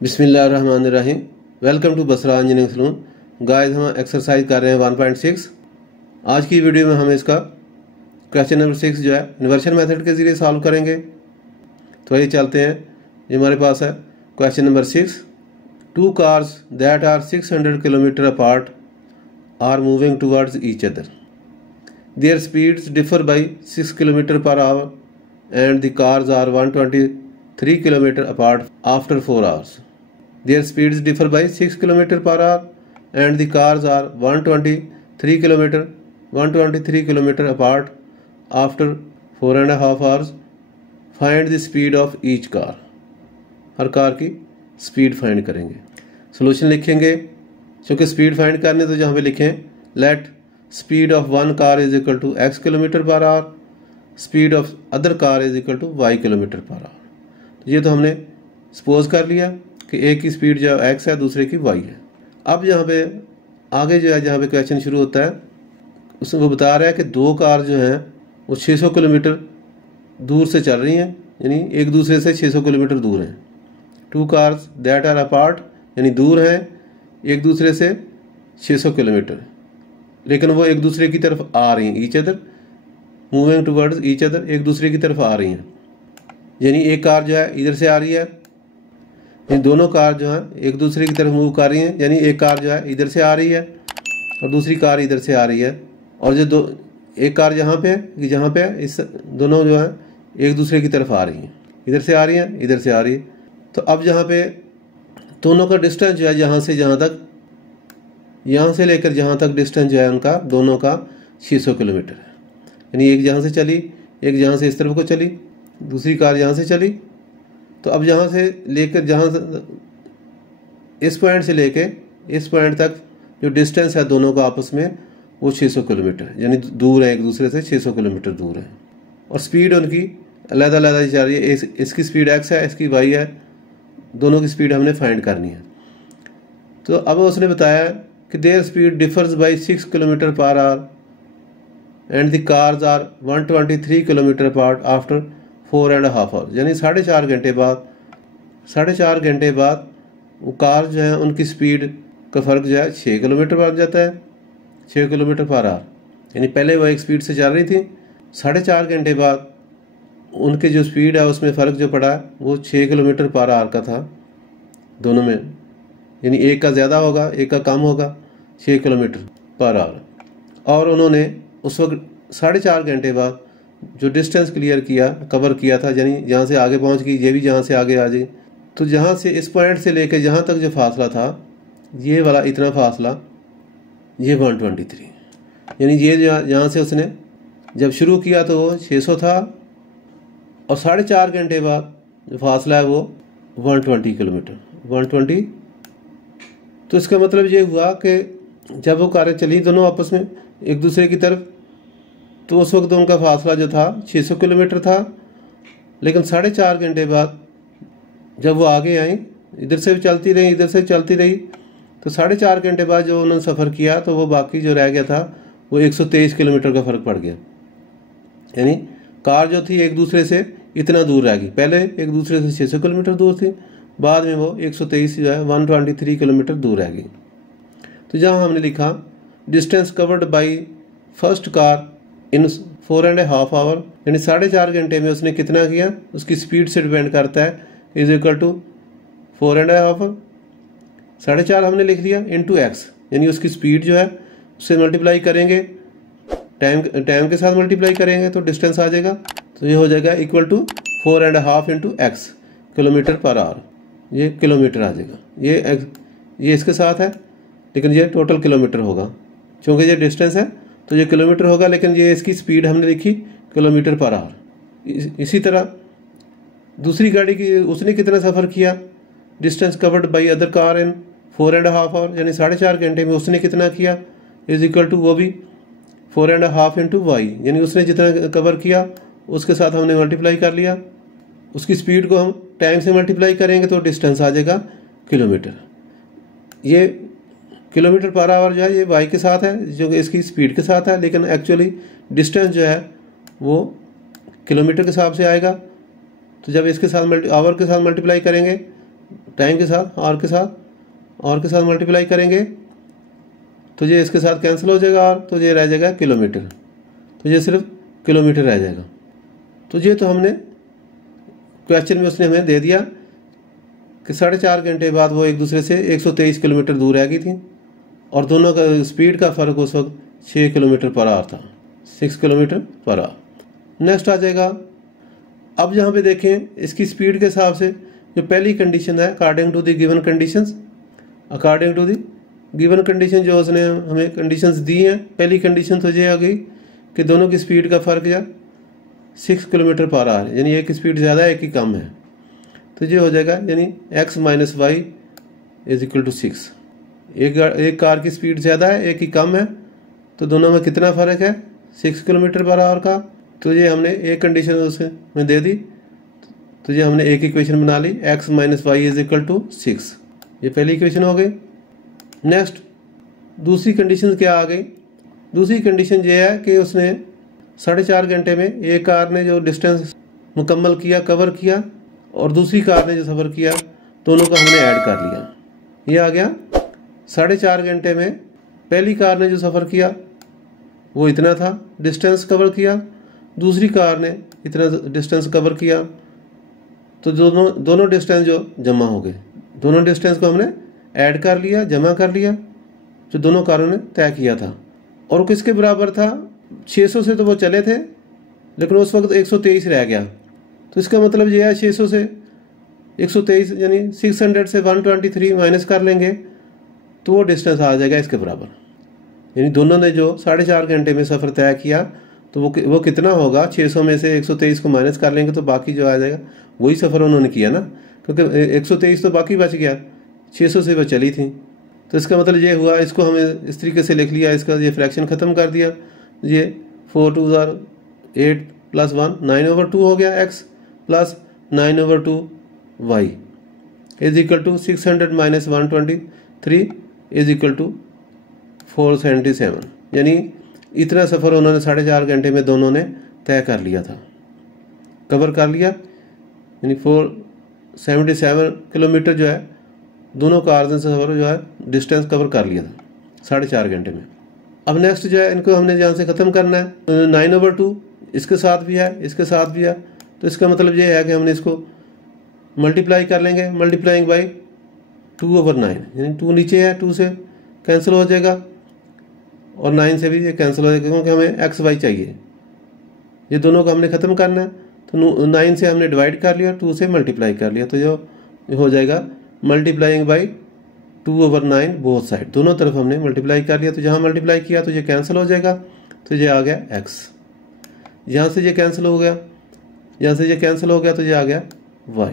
बिस्मिल्लाहिर्रहमानिर्रहीम। Welcome to Basra engineering salon. Guys, हम exercise कर रहे हैं 1.6। आज की वीडियो में हम इसका क्वेश्चन नंबर 6 जो है इन्वर्शन मेथड के ज़रिए सॉल्व करेंगे। तो आइए चलते हैं। ये हमारे पास है question number 6। Two cars that are 600 kilometre apart are moving towards each other. Their speeds differ by 6 kilometre per hour and the cars are 123 kilometre apart after 4 hours. Their speeds differ by 6 km per hour and the cars are 123 km apart after 4.5 hours. Find the speed of each car. हर car की speed find करेंगे। Solution लिखेंगे। क्योंकि speed find करने तो जहाँ पे लिखें let speed of one car is equal to x kilometre per hour, speed of other car is equal to y kilometre per hour. ये तो हमने सपोज कर लिया कि एक की स्पीड जो x है, दूसरे की y है। अब यहाँ पे आगे जो है, जहाँ पे क्वेश्चन शुरू होता है, उसमें वो बता रहा है कि दो कार जो हैं वो 600 किलोमीटर दूर से चल रही हैं, यानी एक दूसरे से 600 किलोमीटर दूर हैं। Two cars that are apart, यानी दूर हैं एक दूसरे से 600 किलोमीटर, लेकिन वो एक दूसरे की तरफ आ रही हैं। Each other, moving towards each other, एक दूसरे की तरफ आ रही हैं। यानी एक कार जो है इधर से आ रही है, इन दोनों कार जो है एक दूसरे की तरफ मूव कर रही हैं। यानी एक कार जो है इधर से आ रही है और दूसरी कार इधर से आ रही है। और जो दो एक कार जहाँ पे है, जहाँ पे है, इस दोनों जो है एक दूसरे की तरफ आ रही हैं। इधर से आ रही हैं, इधर से आ रही है। तो अब जहाँ पे दोनों का डिस्टेंस जो है, जहाँ से जहाँ तक, यहाँ से लेकर जहाँ तक डिस्टेंस जो है उनका दोनों का 600 किलोमीटर है। यानी एक जहाँ से चली, एक जहाँ से इस तरफ को चली, दूसरी कार यहाँ से चली। तो अब यहाँ से लेकर जहाँ इस पॉइंट से लेके इस पॉइंट तक जो डिस्टेंस है दोनों का आपस में, वो 600 किलोमीटर, यानी दूर है एक दूसरे से 600 किलोमीटर दूर है। और स्पीड उनकी अलग अलग जा रही है। इसकी स्पीड x है, इसकी y है, दोनों की स्पीड हमने फाइंड करनी है। तो अब उसने बताया कि their speed differs by 6 kilometre per hour and the cars are 123 kilometre apart after 4.5 hours। यानी 4.5 घंटे बाद, 4.5 घंटे बाद वो कार जो है उनकी स्पीड का फ़र्क जो है 6 किलोमीटर बन जाता है, 6 किलोमीटर पर आवर। यानी पहले वो एक स्पीड से चल रही थी, 4.5 घंटे बाद उनके जो स्पीड है उसमें फ़र्क जो पड़ा वो 6 किलोमीटर पर आवर का था दोनों में। यानी एक का ज़्यादा होगा, एक का कम होगा, 6 किलोमीटर पर आवर। और उन्होंने उस वक्त 4.5 घंटे बाद जो डिस्टेंस कवर किया था, यानी जहाँ से आगे पहुँच गई, ये भी जहाँ से आगे आ जाए। तो जहाँ से इस पॉइंट से लेकर जहाँ तक जो फासला था, ये वाला इतना फासला, ये 123। यानी ये यहाँ से उसने जब शुरू किया तो वो 600 था, और 4.5 घंटे बाद जो फासला है वो 120 किलोमीटर, 120। तो इसका मतलब ये हुआ कि जब वो कारें चली दोनों आपस में एक दूसरे की तरफ, तो उस वक्त उनका फासला जो था 600 किलोमीटर था। लेकिन 4.5 घंटे बाद जब वो आगे आई, इधर से भी चलती रही, इधर से चलती रही, तो 4.5 घंटे बाद जो उन्होंने सफ़र किया तो वो बाकी जो रह गया था वो 123 किलोमीटर का फ़र्क पड़ गया। यानी कार जो थी एक दूसरे से इतना दूर रह गई। पहले एक दूसरे से 600 किलोमीटर दूर थी, बाद में वो 123 जो है 123 किलोमीटर दूर रह गई। तो जहाँ हमने लिखा distance covered by first car in 4.5 hour, यानी 4.5 घंटे में उसने कितना किया, उसकी स्पीड से डिपेंड करता है, इज इक्वल टू 4.5। 4.5 हमने लिख दिया इंटू x, यानी उसकी स्पीड जो है उससे मल्टीप्लाई करेंगे, टाइम के साथ मल्टीप्लाई करेंगे तो डिस्टेंस आ जाएगा। तो ये हो जाएगा equal to 4.5 into x kilometre per hour. ये किलोमीटर आ जाएगा। ये इसके साथ है, लेकिन ये टोटल किलोमीटर होगा। क्योंकि ये डिस्टेंस है तो ये किलोमीटर होगा, लेकिन ये इसकी स्पीड हमने लिखी किलोमीटर पर आवर। इसी तरह दूसरी गाड़ी की उसने कितना सफ़र किया, distance covered by other car in 4.5 hour, यानी 4.5 घंटे में उसने कितना किया, इज इक्वल टू वो भी 4.5 इंटू y, यानी उसने जितना कवर किया उसके साथ हमने मल्टीप्लाई कर लिया। उसकी स्पीड को हम टाइम से मल्टीप्लाई करेंगे तो डिस्टेंस आ जाएगा किलोमीटर। ये किलोमीटर पर आवर जो है ये y के साथ है, जो कि इसकी स्पीड के साथ है, लेकिन एक्चुअली डिस्टेंस जो है वो किलोमीटर के हिसाब से आएगा। तो जब इसके साथ आवर के साथ मल्टीप्लाई करेंगे टाइम के साथ और के साथ मल्टीप्लाई करेंगे तो ये इसके साथ कैंसिल हो जाएगा और तो ये रह जाएगा किलोमीटर, तो ये सिर्फ किलोमीटर रह जाएगा। तो ये तो हमने क्वेश्चन में उसने हमें दे दिया कि 4.5 घंटे बाद वो एक दूसरे से 123 किलोमीटर दूर रह गई थी और दोनों का स्पीड का फ़र्क उस वक्त 6 किलोमीटर पर आवर था, 6 किलोमीटर पर आवर। नेक्स्ट आ जाएगा, अब यहाँ पे देखें इसकी स्पीड के हिसाब से जो पहली कंडीशन है according to the given conditions, according to the given condition जो उसने हमें कंडीशंस दी हैं, पहली कंडीशन तो ये आ गई कि दोनों की स्पीड का फ़र्क या 6 किलोमीटर पर आवर है, यानी एक की स्पीड ज़्यादा है एक की कम है, तो ये हो जाएगा यानी x minus y is equal to 6। एक कार की स्पीड ज़्यादा है एक की कम है, तो दोनों में कितना फ़र्क है 6 किलोमीटर पर आवर का। तो ये हमने एक कंडीशन उसमें दे दी, तो ये हमने एक इक्वेशन बना ली x minus y is equal to 6, ये पहली इक्वेशन हो गई। नेक्स्ट दूसरी कंडीशन क्या आ गई, दूसरी कंडीशन ये है कि उसने 4.5 घंटे में एक कार ने जो डिस्टेंस मुकम्मल किया, कवर किया, और दूसरी कार ने जो सफ़र किया, दोनों का हमने ऐड कर लिया। ये आ गया 4.5 घंटे में पहली कार ने जो सफ़र किया वो इतना था डिस्टेंस कवर किया, दूसरी कार ने इतना डिस्टेंस कवर किया, तो दोनों डिस्टेंस जो जमा हो गए, दोनों डिस्टेंस को हमने ऐड कर लिया, जमा कर लिया, जो दोनों कारों ने तय किया था। और किसके बराबर था, 600 से तो वो चले थे लेकिन उस वक्त 123 रह गया, तो इसका मतलब ये है 600 से 123 यानी 600 से 123 माइनस कर लेंगे तो वो डिस्टेंस आ जाएगा इसके बराबर। यानी दोनों ने जो 4.5 घंटे में सफ़र तय किया तो वो कितना होगा, 600 में से 123 को माइनस कर लेंगे तो बाकी जो आ जाएगा वही सफ़र उन्होंने किया ना, क्योंकि 123 तो बाकी बच गया, 600 से वो चली थी। तो इसका मतलब ये हुआ, इसको हमें इस तरीके से लिख लिया, इसका ये फ्रैक्शन ख़त्म कर दिया, ये 4 2 8 प्लस 1 9/2 हो गया x plus 9/2 y is equal to 600 minus 123 is equal to 477। यानी इतना सफ़र उन्होंने 4.5 घंटे में दोनों ने तय कर लिया था, कवर कर लिया, यानी 477 किलोमीटर जो है दोनों कार ने सफ़र जो है डिस्टेंस कवर कर लिया था 4.5 घंटे में। अब नेक्स्ट जो है इनको हमने यहाँ से ख़त्म करना है, 9/2 इसके साथ भी है इसके साथ भी है, तो इसका मतलब ये है कि हमने इसको मल्टीप्लाई कर लेंगे, मल्टीप्लाइंग बाई 2/9, यानी 2 नीचे है, 2 से कैंसिल हो जाएगा और 9 से भी ये कैंसिल हो जाएगा क्योंकि हमें एक्स वाई चाहिए, ये दोनों को हमने ख़त्म करना है। तो 9 से हमने डिवाइड कर लिया, 2 से मल्टीप्लाई कर लिया, तो जो हो जाएगा मल्टीप्लाइंग बाई 2/9 बोथ साइड, दोनों तरफ हमने मल्टीप्लाई कर लिया। तो जहाँ मल्टीप्लाई किया तो ये कैंसिल हो जाएगा, तो ये आ गया x, यहाँ से ये कैंसिल हो गया, यहाँ से ये कैंसिल हो गया, तो ये आ गया y,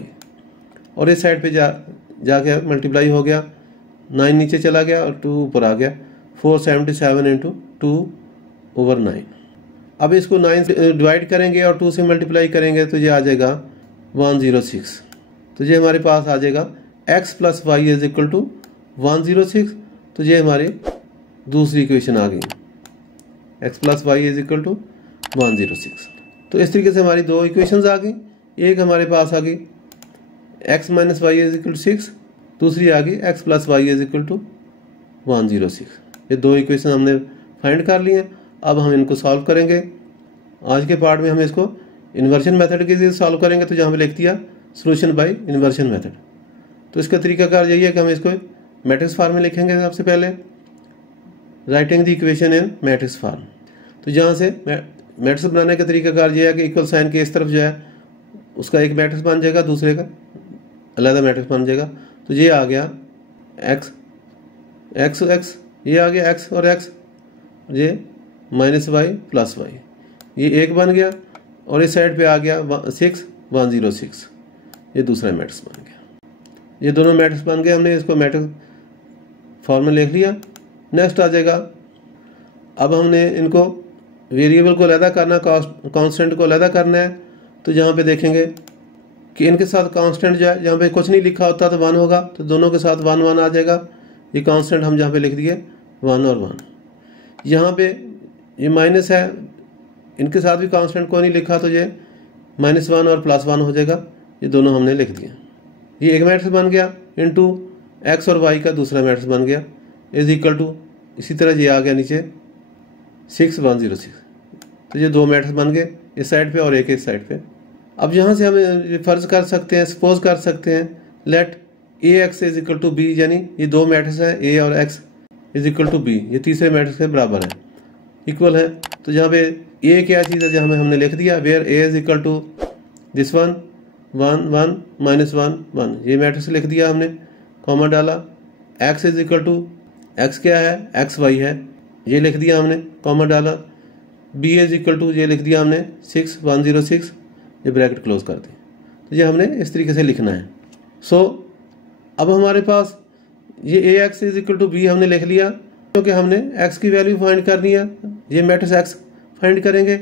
और इस साइड पे जाके मल्टीप्लाई हो गया, 9 नीचे चला गया और 2 ऊपर आ गया, 477 इंटू 2/9। अब इसको 9 से डिवाइड करेंगे और 2 से मल्टीप्लाई करेंगे तो ये आ जाएगा 106। तो ये हमारे पास आ जाएगा x plus y is equal to 106। तो ये हमारी दूसरी इक्वेशन आ गई, x plus y is equal to 106। तो इस तरीके से हमारी दो इक्वेशंस आ गई, एक हमारे पास आ गई x minus y is equal to 6, दूसरी आ गई x plus y is equal to 106। ये दो इक्वेशन हमने फाइंड कर ली हैं। अब हम इनको सॉल्व करेंगे। आज के पार्ट में हम इसको इन्वर्जन मेथड के लिए सॉल्व करेंगे, तो जहाँ पे लिख दिया सोल्यूशन बाय इन्वर्जन मेथड। तो इसका तरीकाकार यही है कि हम इसको मैट्रिक्स फॉर्म में लिखेंगे। सबसे पहले writing the equation in matrix form. तो जहाँ से मैट्रिक्स बनाने का तरीकाकार ये है कि इक्वल साइन के इस तरफ जो है उसका एक मैट्रिक्स बन जाएगा, दूसरे का अलग मैट्रिक्स बन जाएगा। तो ये आ गया एक्स एक्स एक्स, ये आ गया एक्स और एक्स, ये माइनस वाई प्लस वाई, ये एक बन गया, और इस साइड पे आ गया 6 106, ये दूसरा मैट्रिक्स बन गया। ये दोनों मैट्रिक्स बन गए, हमने इसको मैट्रिक्स फॉर्म में लिख लिया। नेक्स्ट आ जाएगा, अब हमने इनको वेरिएबल को अलहदा करना, कांस्टेंट को अलहदा करना है। तो जहाँ पे देखेंगे कि इनके साथ कांस्टेंट जो है, जहाँ पे कुछ नहीं लिखा होता तो 1 होगा, तो दोनों के साथ 1 1 आ जाएगा। ये कांस्टेंट हम जहाँ पे लिख दिए 1 और 1। यहाँ पे ये माइनस है, इनके साथ भी कांस्टेंट को नहीं लिखा तो ये -1 और +1 हो जाएगा। ये दोनों हमने लिख दिए। ये एक मैट्रिक्स बन गया इनटू एक्स और वाई का दूसरा मैट्रिक्स बन गया इज इक्वल टू, इसी तरह ये आ गया नीचे 6 1 0 6। तो ये दो मैट्रिक्स बन गए इस साइड पे और एक इस साइड पे। अब यहाँ से हम फर्ज कर सकते हैं, सपोज कर सकते हैं let A x is equal to B, यानी ये दो मैट्रिक्स है ए और x is equal to B, ये तीसरे मैट्रिक्स के बराबर है, इक्वल है। तो जहाँ पे ए क्या चीज़ है, जहाँ हमने लिख दिया where A is equal to this one 1 1 -1 1, ये मैट्रिक्स लिख दिया हमने, कॉमा डाला। X is equal to, x क्या है, एक्स वाई है, ये लिख दिया हमने, कॉमा डाला। बी इज इक्वल टू, ये लिख दिया हमने 6 1 0 6, ये ब्रैकेट क्लोज कर दी। तो ये हमने इस तरीके से लिखना है। सो अब हमारे पास ये a x is equal to b हमने लिख लिया, क्योंकि हमने एक्स की वैल्यू फाइंड करनी है। ये मैट्रिक्स एक्स फाइंड करेंगे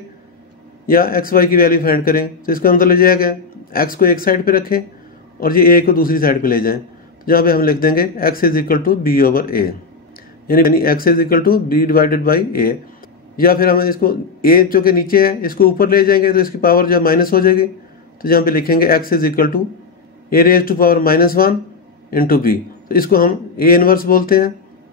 या एक्स वाई की वैल्यू फाइंड करें, तो इसका मतलब ले जाएगा एक्स को एक साइड पे रखें और ये ए को दूसरी साइड पे ले जाएं। तो जहाँ पे हम लिख देंगे x is equal to b over a, यानी x is equal to b divided by a. या फिर हम इसको ए जो कि नीचे है इसको ऊपर ले जाएंगे तो इसकी पावर जो माइनस हो जाएगी। तो जहाँ पे लिखेंगे x is equal to A raise to power -1 into B, तो इसको हम ए इनवर्स बोलते हैं।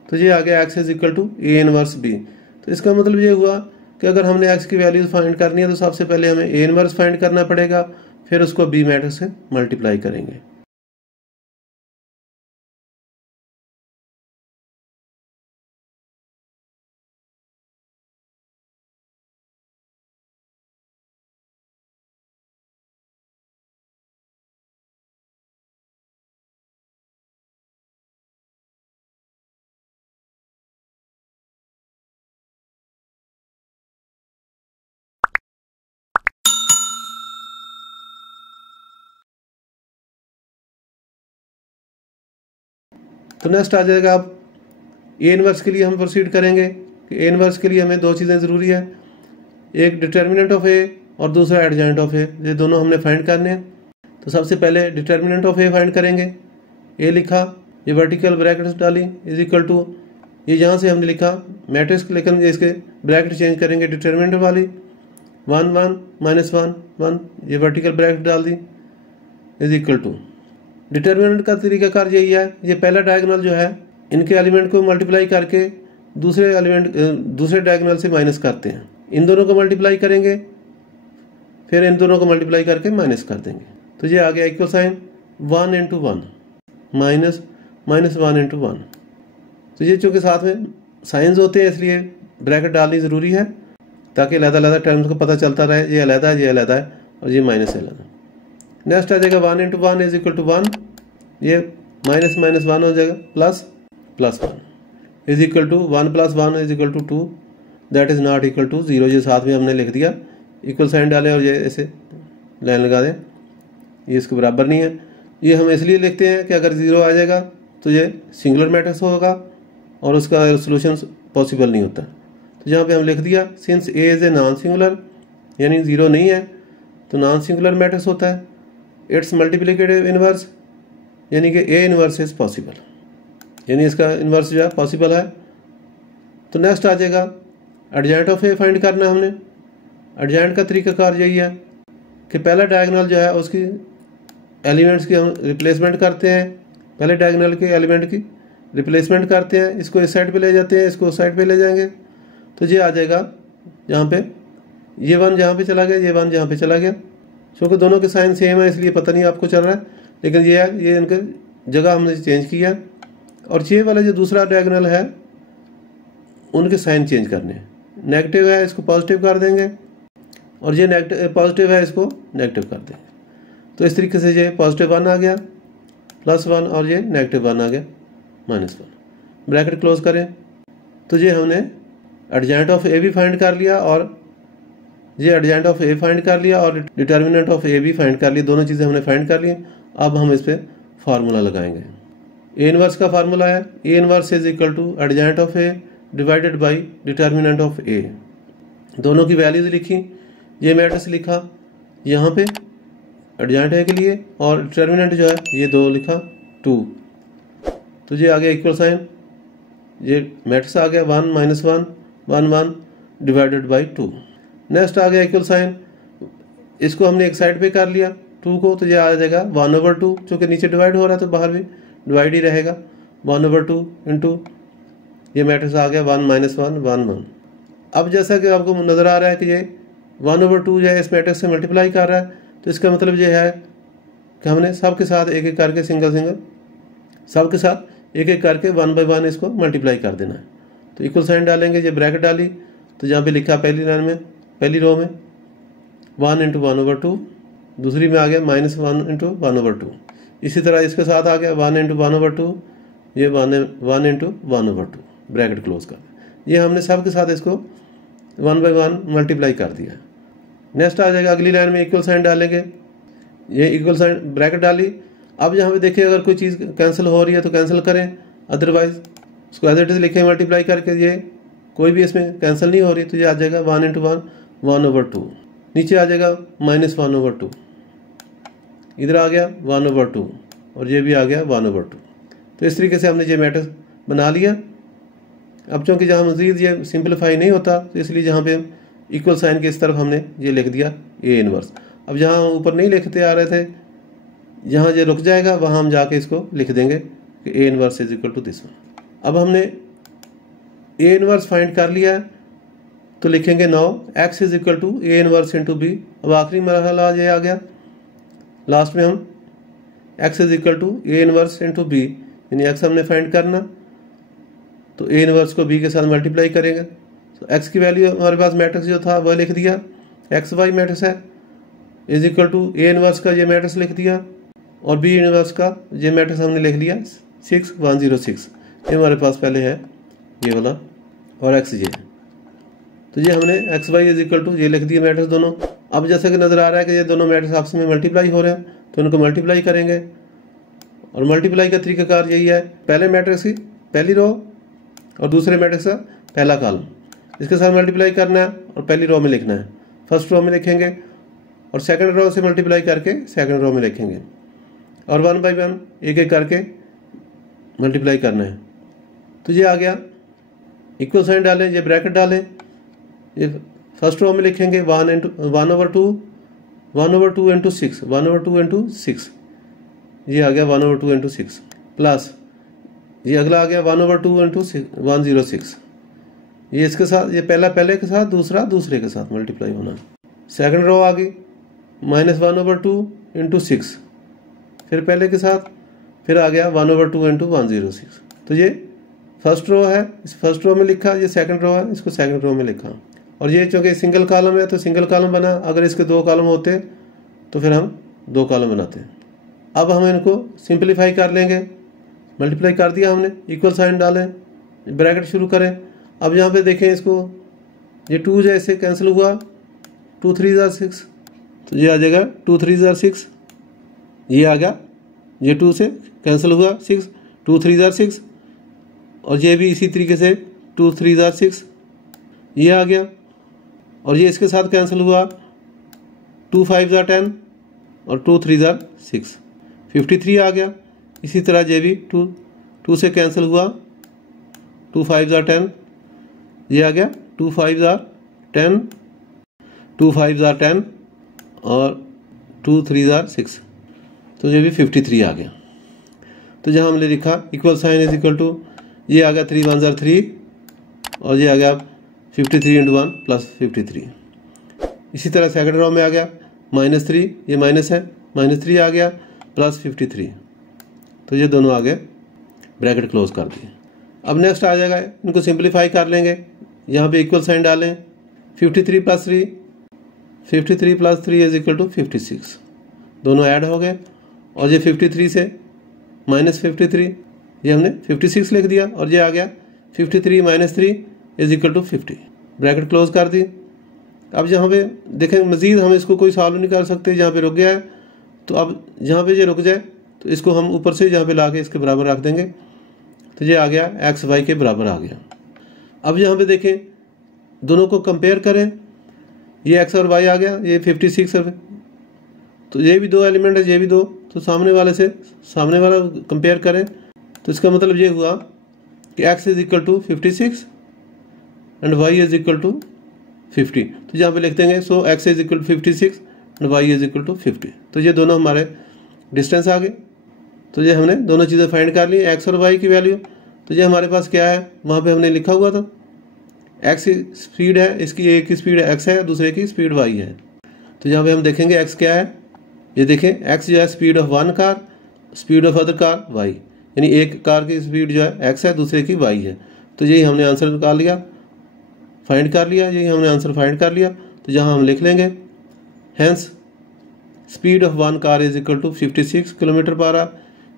तो ये आ गया x is equal to A inverse B. तो इसका मतलब ये हुआ कि अगर हमने एक्स की वैल्यूज फाइंड करनी है तो सबसे पहले हमें ए इनवर्स फाइंड करना पड़ेगा, फिर उसको बी मैट्रिक्स से मल्टीप्लाई करेंगे। तो नेक्स्ट आ जाएगा, अब ए इनवर्स के लिए हम प्रोसीड करेंगे। ए इनवर्स के लिए हमें दो चीज़ें ज़रूरी है, एक डिटर्मिनेंट ऑफ ए और दूसरा एडजॉइंट ऑफ ए, ये दोनों हमने फाइंड करने हैं। तो सबसे पहले डिटर्मिनेंट ऑफ ए फाइंड करेंगे। ए लिखा, ये वर्टिकल ब्रैकेट्स डाली इज इक्वल टू, ये यहाँ से हमने लिखा मैट्रिक्स, लेकिन इसके ब्रैकेट चेंज करेंगे डिटर्मिनेंट वाली 1 1 -1 1, ये वर्टिकल ब्रैकेट डाल दी इज इक्वल टू। डिटर्मिनेंट का तरीकाकार यही है, ये पहला डायगोनल जो है इनके एलिमेंट को मल्टीप्लाई करके दूसरे डायगोनल से माइनस करते हैं। इन दोनों को मल्टीप्लाई करेंगे, फिर इन दोनों को मल्टीप्लाई करके माइनस कर देंगे। तो ये आ गया इक्वल साइन 1 × 1 -1 × 1। तो ये चूँकि साथ में साइंस होते हैं इसलिए ब्रैकेट डालनी ज़रूरी है, ताकि अलग-अलग टर्म्स को पता चलता रहे, ये अलग है, ये अलग है और ये माइनस अलग है। नेक्स्ट आ जाएगा 1 × 1 इज इक्वल टू 1, ये -1 हो जाएगा, +1 is equal to 1 + 1 is equal to 2, that is not equal to 0। ये साथ में हमने लिख दिया, इक्वल साइन डालें और ये ऐसे लाइन लगा दें, ये इसके बराबर नहीं है। ये हम इसलिए लिखते हैं कि अगर 0 आ जाएगा तो ये सिंगुलर मैट्रिक्स होगा और उसका सोल्यूशन पॉसिबल नहीं होता। तो जहाँ पे हम लिख दिया since A is a non singular, यानी 0 नहीं है तो नॉन सिंगुलर मैट्रिक्स होता है। इट्स मल्टीप्लिकेटिव इनवर्स, यानी कि ए इनवर्स इज पॉसिबल, यानी इसका इनवर्स जो है पॉसिबल है। तो नेक्स्ट आ जाएगा एडजॉइंट ऑफ ए फाइंड करना है हमने। एडजॉइंट का तरीकाकार यही है कि पहला डायगोनल जो है उसकी एलिमेंट्स की हम रिप्लेसमेंट करते हैं, पहले डायगोनल के एलिमेंट की रिप्लेसमेंट करते हैं, इसको इस साइड पे ले जाते हैं, इसको उस साइड पे ले जाएंगे। तो ये आ जाएगा यहाँ पे, ये 1 जहाँ पे चला गया, ये 1 जहाँ पे चला गया। क्योंकि दोनों के साइन सेम है इसलिए पता नहीं आपको चल रहा है, लेकिन ये है, ये इनके जगह हमने चेंज किया। और ये वाला जो दूसरा डायगोनल है उनके साइन चेंज करने हैं, नेगेटिव है इसको पॉजिटिव कर देंगे और ये नेगेटिव पॉजिटिव है इसको नेगेटिव कर देंगे। तो इस तरीके से ये +1 आ गया, +1 और ये -1 आ गया, -1। ब्रैकेट क्लोज करें। तो ये हमने एडजॉइंट ऑफ ए भी फाइंड कर लिया और ये एडजॉइंट ऑफ ए फाइंड कर लिया और डिटर्मिनेंट ऑफ ए भी फाइंड कर लिया, दोनों चीज़ें हमने फाइंड कर ली। अब हम इस पर फार्मूला लगाएंगे। ए इनवर्स का फार्मूला है A inverse is equal to adjoint of A divided by determinant of A. दोनों की वैल्यूज लिखी, ये मैट्रिक्स लिखा यहाँ पे एडजॉइंट ए के लिए और डिटर्मिनेंट जो है ये 2 लिखा 2। तो ये आ गया इक्वल साइन, ये मैट्रिक्स आ गया 1 -1 1 1 डिवाइडेड बाई 2। नेक्स्ट आ गया इक्वल साइन, इसको हमने एक साइड पे कर लिया, 2 को, तो ये आ जाएगा 1/2, चूँकि नीचे डिवाइड हो रहा है तो बाहर भी डिवाइड ही रहेगा। 1/2 इंटू ये मैट्रिक्स आ गया 1 -1 1 1। अब जैसा कि आपको नज़र आ रहा है कि ये 1/2 जो है इस मैट्रिक्स से मल्टीप्लाई कर रहा है, तो इसका मतलब ये है कि हमने सब के साथ एक एक करके सिंगल सब के साथ एक एक करके 1 बाई 1 इसको मल्टीप्लाई कर देना है। तो इक्वल साइन डालेंगे, ये ब्रैकेट डाली, तो जहाँ पे लिखा पहली लाइन में, पहली रो में 1 × 1/2, दूसरी में आ गया -1 × 1/2। इसी तरह इसके साथ आ गया 1 × 1/2, ये 1 × 1/2, ब्रैकेट क्लोज कर। ये हमने सब के साथ इसको 1 बाई 1 मल्टीप्लाई कर दिया। नेक्स्ट आ जाएगा अगली लाइन में इक्वल साइन डालेंगे, ये इक्वल साइन ब्रैकेट डाली। अब यहाँ पे देखिए अगर कोई चीज़ कैंसिल हो रही है तो कैंसिल करें, अदरवाइज उसको एज इट इज लिखें मल्टीप्लाई करके। ये कोई भी इसमें कैंसिल नहीं हो रही, तो ये आ जाएगा 1 × 1 1/2, नीचे आ जाएगा -1/2, इधर आ गया 1/2 और ये भी आ गया 1/2। तो इस तरीके से हमने ये मैट्रिक्स बना लिया। अब चूँकि जहाँ मज़ीद ये सिंपलीफाई नहीं होता, तो इसलिए जहाँ पे इक्वल साइन के इस तरफ हमने ये लिख दिया A इनवर्स। अब जहाँ ऊपर नहीं लिखते आ रहे थे, जहाँ ये रुक जाएगा वहाँ हम जाके इसको लिख देंगे कि A inverse is equal to this one. अब हमने A इनवर्स फाइंड कर लिया है, तो लिखेंगे now x is equal to A inverse into B। अब आखिरी मरहला ये आ गया, लास्ट में हम x is equal to A inverse into B, यानी x हमने फाइंड करना, तो A इनवर्स को B के साथ मल्टीप्लाई करेंगे। तो x की वैल्यू हमारे पास मैट्रिक्स जो था वह लिख दिया, एक्स वाई मैट्रिक्स है, is equal to A inverse का ये मैट्रिक्स लिख दिया, और B इनवर्स का ये मैट्रिक्स हमने लिख लिया 6 1 0 6। ये हमारे पास पहले है ये वाला, और x ये, तो ये हमने x y is equal to ये लिख दिया मैट्रिक्स दोनों। अब जैसा कि नज़र आ रहा है कि ये दोनों मैट्रिक्स आपस में मल्टीप्लाई हो रहे हैं, तो इनको मल्टीप्लाई करेंगे। और मल्टीप्लाई का तरीकाकार यही है, पहले मैट्रिक्स की पहली रो और दूसरे मैट्रिक्स का पहला कॉलम, इसके साथ मल्टीप्लाई करना है और पहली रो में लिखना है। फर्स्ट रो में लिखेंगे और सेकंड रो से मल्टीप्लाई करके सेकंड रो में लिखेंगे, और 1 बाई 1 एक एक करके मल्टीप्लाई करना है। तो ये आ गया, इक्वल साइन डालें, ये ब्रैकेट डालें, ये फर्स्ट रो में लिखेंगे 1/2 इंटू 6, 1/2 इंटू 6, ये आ गया 1/2 इंटू 6, प्लस ये अगला आ गया 1/2 इंटू 106। ये इसके साथ, ये पहला पहले के साथ, दूसरा दूसरे के साथ मल्टीप्लाई होना। सेकंड रो आ गई -1/2 इंटू 6, फिर पहले के साथ, फिर आ गया 1/2 इंटू 106। तो ये फर्स्ट रो है, इस फर्स्ट रो में लिखा, ये सेकंड रो है, इसको सेकंड रो में लिखा। और ये चूँकि सिंगल कॉलम है तो सिंगल कॉलम बना, अगर इसके 2 कॉलम होते तो फिर हम 2 कॉलम बनाते। अब हम इनको सिंपलीफाई कर लेंगे, मल्टीप्लाई कर दिया हमने, इक्वल साइन डालें, ब्रैकेट शुरू करें। अब यहाँ पे देखें इसको, ये 2 जो इससे कैंसिल हुआ, 2 3 6, तो ये आ जाएगा 2 3 6, ये आ गया, ये 2 से कैंसिल हुआ 6, 2 3 6, और ये भी इसी तरीके से 2 3 6, ये आ गया, और ये इसके साथ कैंसिल हुआ 2 5 10 और 2 3 6, 53 आ गया। इसी तरह ये भी 2 से कैंसिल हुआ, 2 5 10, ये आ गया 2 5 10, 2 5 10 और 2 3 6, तो ये भी 53 आ गया। तो जहाँ हमने लिखा equal sign is equal to, ये आ गया 3 1 3, और ये आ गया 53 इंटू 1 प्लस 53। इसी तरह सेकंड रो में आ गया -3, ये माइनस है, -3 आ गया प्लस 53, तो ये दोनों आ गए, ब्रैकेट क्लोज कर दिए। अब नेक्स्ट आ जाएगा, इनको सिंपलीफाई कर लेंगे, यहाँ पे इक्वल साइन डालें, 53 plus 3, 53 plus 3 is equal to 56, दोनों ऐड हो गए। और ये 53 से -53, ये हमने 56 लिख दिया, और ये आ गया 53 - 3 is equal to 50, bracket close कर दी। अब यहाँ पे देखें मज़ीद हम इसको कोई सॉल्व नहीं कर सकते, जहाँ पे रुक गया है, तो अब जहाँ पे ये रुक जाए तो इसको हम ऊपर से जहाँ पे ला के इसके बराबर रख देंगे, तो ये आ गया एक्स वाई के बराबर आ गया। अब यहाँ पे देखें, दोनों को कंपेयर करें, ये एक्स और वाई आ गया, ये 56 है, तो ये भी 2 एलिमेंट है, ये भी 2, तो सामने वाले से सामने वाला कंपेयर करें, तो इसका मतलब ये हुआ कि x is equal to 56 and y is equal to 50। तो यहाँ पे लिख देंगे, so x is equal to 56 and y is equal to 50। तो ये दोनों हमारे डिस्टेंस आ गए। तो ये हमने दोनों चीज़ें फाइंड कर ली, एक्स और वाई की वैल्यू। तो ये हमारे पास क्या है, वहाँ पे हमने लिखा हुआ था एक्स स्पीड है, इसकी एक की स्पीड एक्स है, दूसरे की स्पीड वाई है। तो यहाँ पे हम देखेंगे एक्स क्या है, ये देखें एक्स जो है speed of one car, speed of other car y, यानी एक कार की स्पीड जो है एक्स है, दूसरे की वाई है। तो यही हमने आंसर निकाल लिया, फाइंड कर लिया, यही हमने आंसर फाइंड कर लिया। तो यहाँ हम लिख लेंगे hence speed of one car is equal to 56 kilometre per hour,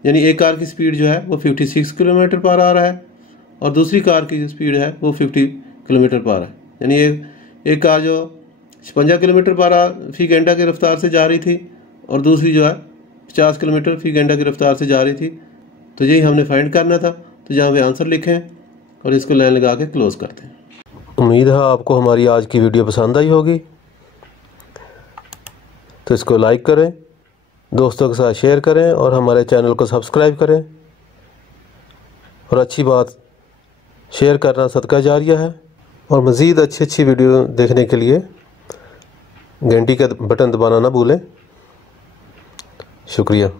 यानी एक कार की स्पीड जो है वो 56 किलोमीटर पर आवर है और दूसरी कार की जो स्पीड है वो 50 किलोमीटर पर आवर है। यानी एक कार जो 56 किलोमीटर पर आवर फी घंटा की रफ्तार से जा रही थी और दूसरी जो है 50 किलोमीटर फी घंटा की रफ्तार से जा रही थी। तो यही हमने फाइंड करना था। तो यहाँ पे आंसर लिखें और इसको लाइन लगा के क्लोज करते हैं। उम्मीद है आपको हमारी आज की वीडियो पसंद आई होगी, तो इसको लाइक करें, दोस्तों के साथ शेयर करें और हमारे चैनल को सब्सक्राइब करें। और अच्छी बात, शेयर करना सदका जारिया है। और मज़ीद अच्छी वीडियो देखने के लिए घंटी का बटन दबाना ना भूलें। शुक्रिया।